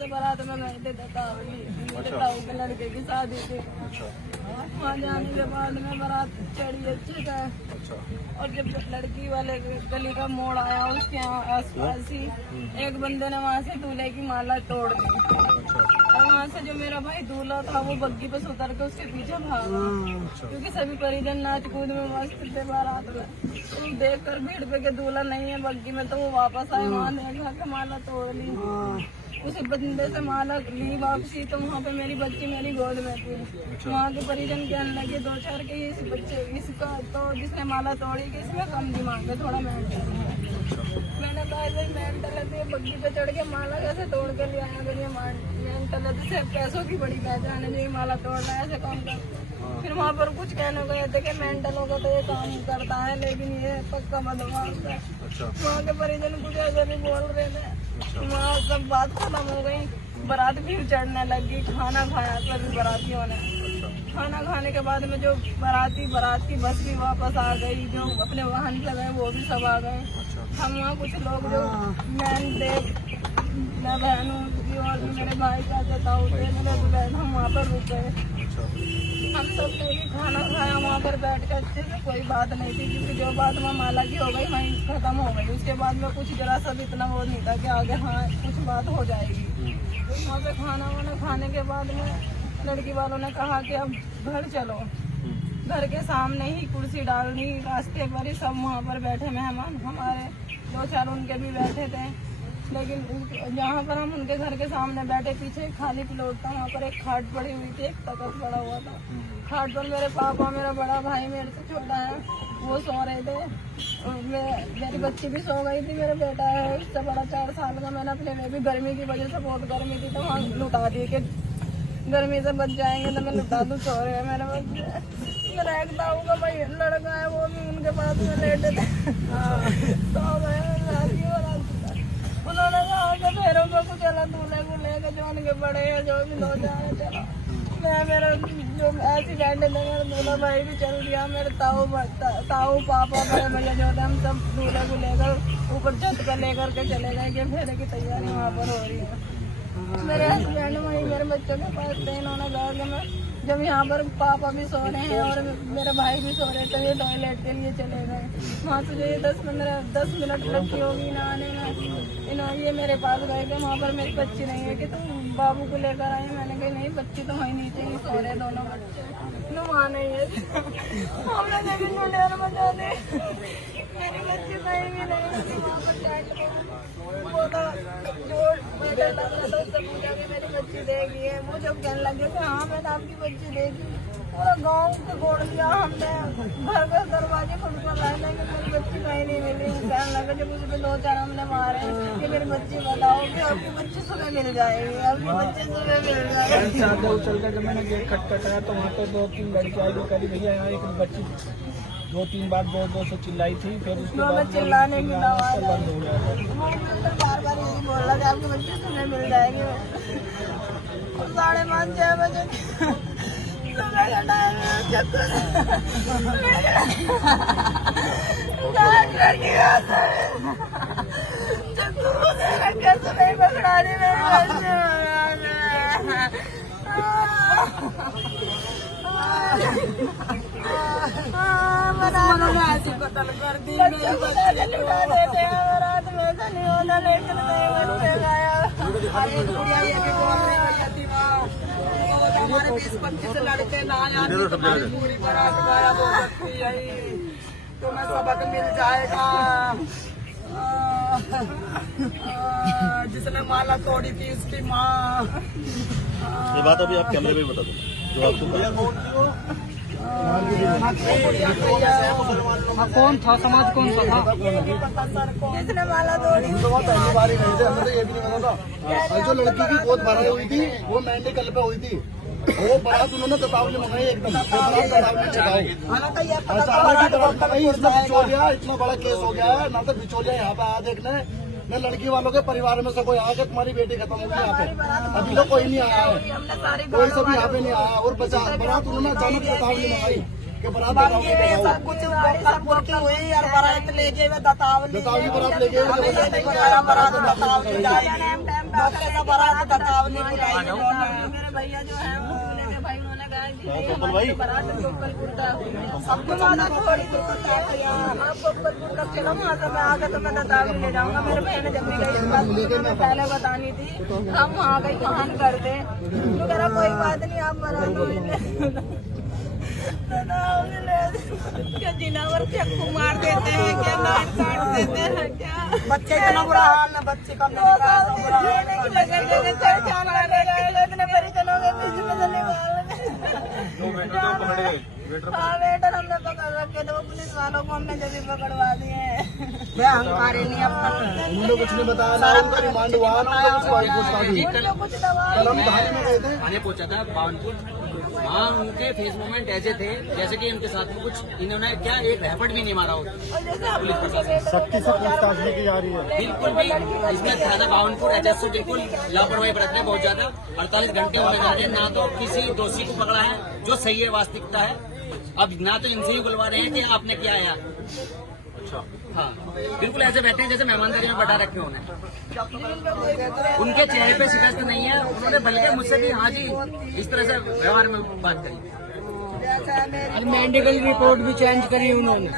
से बारात में गए थे दतावली, मेरे ताऊ के लड़के की शादी थी। वहाँ जाने के बाद में बारात चढ़ी अच्छे से, और जब लड़की वाले गली का मोड़ आया उसके आस पास ही एक बंदे ने वहाँ से दूल्हे की माला तोड़ दी, और वहाँ से जो मेरा भाई दूल्हा था वो बग्गी पे उतर के उसके पीछे भागा, क्योंकि सभी परिजन नाच कूद में मस्त थे बारात में। तो देख कर भीड़ पे के दूल्हा नहीं है बग्गी में, तो वो वापस आए, वहाँ देखा के माला तोड़ ली। उसी बंदे से माला ली वापसी, तो वहाँ पे मेरी बच्ची मेरी गोद में थी। वहाँ के परिजन कहने लगे दो चार के इस बच्चे इसका तो जिसने माला तोड़ी कि इसमें कम दिमाग है, थोड़ा मेंटल है। मैंने कहा भाई मेंटल है तो ये बग्गी पे चढ़ के माला कैसे तोड़ के ले आया, अगर ये मेंटल है तो सिर्फ पैसों की बड़ी पहचान है, जो ये माला तोड़ रहा है ऐसे कौन कर। फिर वहाँ पर कुछ कहने गए थे कि मेंटल होगा तो ये काम करता है, लेकिन ये पक्का बदमाश है। वहाँ के परिजन कुछ ऐसे भी बोल रहे थे। वहाँ सब बात खत्म हो गई, बारात फिर चढ़ने लगी। खाना खाया सभी बारातियों ने। खाना खाने के बाद में जो बारात की बस भी वापस आ गई, जो अपने वाहन से गए वो भी सब आ गए। हम वहाँ कुछ लोग जो मैं बहन हूँ और मेरे भाई का ताऊ थे, मेरे बहन, हम वहाँ पर रुक गए। हम सब ने भी खाना खाया, वहाँ पर बैठ के अच्छे से, कोई बात नहीं थी, क्योंकि जो बात वहाँ माला की हो गई वहीं खत्म हो गई। उसके बाद में कुछ जरा सा भी इतना वो नहीं था कि आगे हाँ कुछ बात हो जाएगी। तो वहाँ पे खाना वाना खाने के बाद में लड़की वालों ने कहा कि अब घर चलो। घर के सामने ही कुर्सी डालनी, रास्ते पर ही सब वहाँ पर बैठे मेहमान हमारे दो चार उनके भी बैठे थे, लेकिन जहाँ पर हम उनके घर के सामने बैठे, पीछे खाली प्लॉट था, वहाँ पर एक खाट पड़ी हुई थी, एक तख्त पड़ा हुआ था। खाट पर मेरे पापा, मेरा बड़ा भाई मेरे से छोटा है, वो सो रहे थे। और मेरी बच्ची भी सो गई थी, मेरा बेटा है उससे बड़ा 4 साल का। मैंने अपने में भी गर्मी की वजह से, बहुत गर्मी थी, तो वहाँ लुटा दी कि गर्मी से बच जाएंगे तो मैं लुटा दूँ। सो रहे हैं मेरे बच्चे। मेरा एक ताऊ का भाई लड़का है, वो भी उनके पास में लेटे थे, सो गए। उन्होंने कहा कि फेरों को कुछ अलग दूल्हे को लेकर जो उनके बड़े हैं, जो भी लोग जाए चलो। मैं मेरा जो ऐसी बैठे थे, मेरा दूल्हा भाई भी चल दिया, मेरे ताऊ पापा बड़े भैया जो थे, हम सब दूल्हे को लेकर ऊपर छत पर लेकर के चले गए कि फेरे की तैयारी वहाँ पर हो रही है। मेरे हस्बैंड वही मेरे बच्चों के पास थे। इन्होंने कहा कि मैं जब यहाँ पर पापा भी सो रहे हैं और मेरे भाई भी सो रहे थे, ये टॉयलेट के लिए चले गए। वहाँ से जो ये 10 मिनट लगती होगी ना आने में, इन्होंने ये मेरे पास गए थे। वहाँ पर मेरी बच्ची नहीं है कि तुम बाबू को लेकर आए। मैंने कहा नहीं, बच्ची तो वहीं नीचे ही सो रहे दोनों बच्चे, वहाँ नहीं है। हमने लेकिन मुंडेर बजा दी, मेरी बच्ची कहीं भी नहीं। वहाँ पर वो तो जो मेरे लगा था उससे पूछा कि मेरी बच्ची देखी है, वो जब कहने लगे कि हाँ मैंने आपकी बच्ची देखी, पूरा गाँव को छोड़ दिया हमने, घर के दरवाजे खुद कर लाए, लेकिन मेरी बच्ची कहीं नहीं मिली। कहने लगे जब उसमें 2-4 हमने मारे कि मेरी बच्ची बताओगे, आपकी बच्ची सुबह मिल जाएगी, आपकी बच्ची सुबह मिल जाएगी। चलते जब मैंने गेट खटखटाया तो वहाँ पे 2-3 लड़की आई, करी भैया यहाँ एक बच्ची 2-3 बार दो से चिल्लाई थी, फिर उसके बाद चिल्लाने की आवाज बंद हो गया। बार यही बोल रहा था आपकी बच्ची सुबह मिल जाएगी। 5:30-6 बजे सुबह का टाइम सुबह पकड़ा दी ऐसी कतल कर दी। लुटा देते हैं रात में, ऐसा नहीं होना, लेकिन बच्चे गाया। हमारे 20-25 लड़के ना आने तो हमारी पूरी बारात गायब हो सकती है, तुम्हें सबक मिल जाएगा। जिसने माला तोड़ी थी उसकी माँ। ये बात अभी आप कैमरे में बता दो जो आपको कौन था, समाज कौन सा था, जिसने माला तोड़ी। पहली बार ही गए थे, हमें तो ये भी नहीं पता था। और जो लड़की की गोद भराई हुई थी वो मेंडिकल पे हुई थी, वो बारात उन्होंने ततावली मंगाई एकदम, बिचौलिया इतना बड़ा केस हो गया है ना, तो बिचौलिया यहाँ पे आया देखने, न लड़की वालों के परिवार में से कोई आया कि तुम्हारी बेटी खत्म होगी यहाँ पे, अभी तो कोई नहीं आया है, कोई सब यहाँ पे नहीं आया। और बारात उन्होंने अचानक ततावली मंगाई कि बारात सब कुछ बुकी हुई और बारात ले गए, बतावली बारात ले गए, मेरे भैया जो है वो बोले कि भाई उन्होंने कहा कि गोपाल भाई। बारात गोपालपुर का सबको ज्यादा थोड़ी दूर तक आप गोपालपुर तक चलो वहाँ से मैं आगे तो मैं दतावी ले जाऊंगा। मेरे बहन जब भी गई इस बात को मैं पहले बतानी थी, हम वहाँ गई महान कर दे तो कह रहा कोई बात नहीं आप बरात क्या जिनावर चक्कू मार देते हैं, क्या नाक काट देते हैं, क्या बच्चे इतना बुरा हाल है, बच्चे कम इतने परिजनों के बीच में चले हाँ वेटर हमने पकड़ रखे थे, वो पुलिस वालों को हमने जल्दी पकड़वा दिए हैं। अहंकारी नहीं अब तक उन्होंने कुछ नहीं बताया ना, उनका रिमांड हुआ ना, उनको कुछ पूछताछ हुई। कुछ दवा कल हम थाने में गए थे, थाने पहुंचा था बावनपुर। वहाँ उनके फेस मूवमेंट ऐसे थे जैसे कि उनके साथ में कुछ इन्होंने क्या एक रैपट भी नहीं मारा हो। सख्ती से पूछताछ भी की जा रही है। बिल्कुल भी इसमें थाना बावनपुर HSO बिल्कुल लापरवाही बरत रहे हैं बहुत ज्यादा। 48 घंटे होने जा रहे हैं, ना तो किसी दोषी को पकड़ा है जो सही है वास्तविकता है, अब ना तो इनसे ही बुलवा रहे हैं कि आपने क्या है। अच्छा, हाँ बिल्कुल ऐसे बैठे हैं जैसे मेहमानदारी में बैठा रखे उन्हें। उनके चेहरे पे शिकस्त नहीं है, उन्होंने बल्कि मुझसे भी हाँ जी इस तरह से व्यवहार में बात करी। मेडिकल रिपोर्ट भी चेंज करी उन्होंने,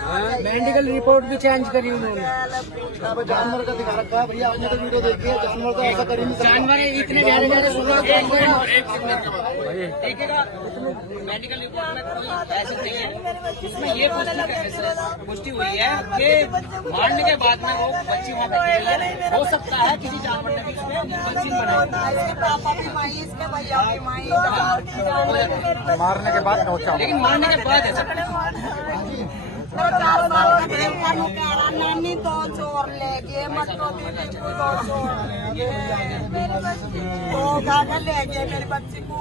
मेडिकल रिपोर्ट भी चेंज करी उन्होंने। यहाँ पे जानवर का दिखा रखा है भैया, आपने तो वीडियो देखी है, जानवर तो ऐसा कर ही नहीं सकता। जानवर इतने प्यारे प्यारे मेडिकल रिपोर्ट में कोई ऐसे नहीं है। इसमें ये पुष्टि हुई है कि मारने के बाद में वो बच्ची वहाँ बैठी हुई है। हो सकता है किसी जानवर ने भी उसमें वैक्सीन बनाई, पापा भी माई, इसके भैया भी माई। मारने के बाद नौचा लेकिन मारने के बाद ऐसा नानी तो चोर ले गए, मटो भी तो चोर ले गए, मेरी बच्ची को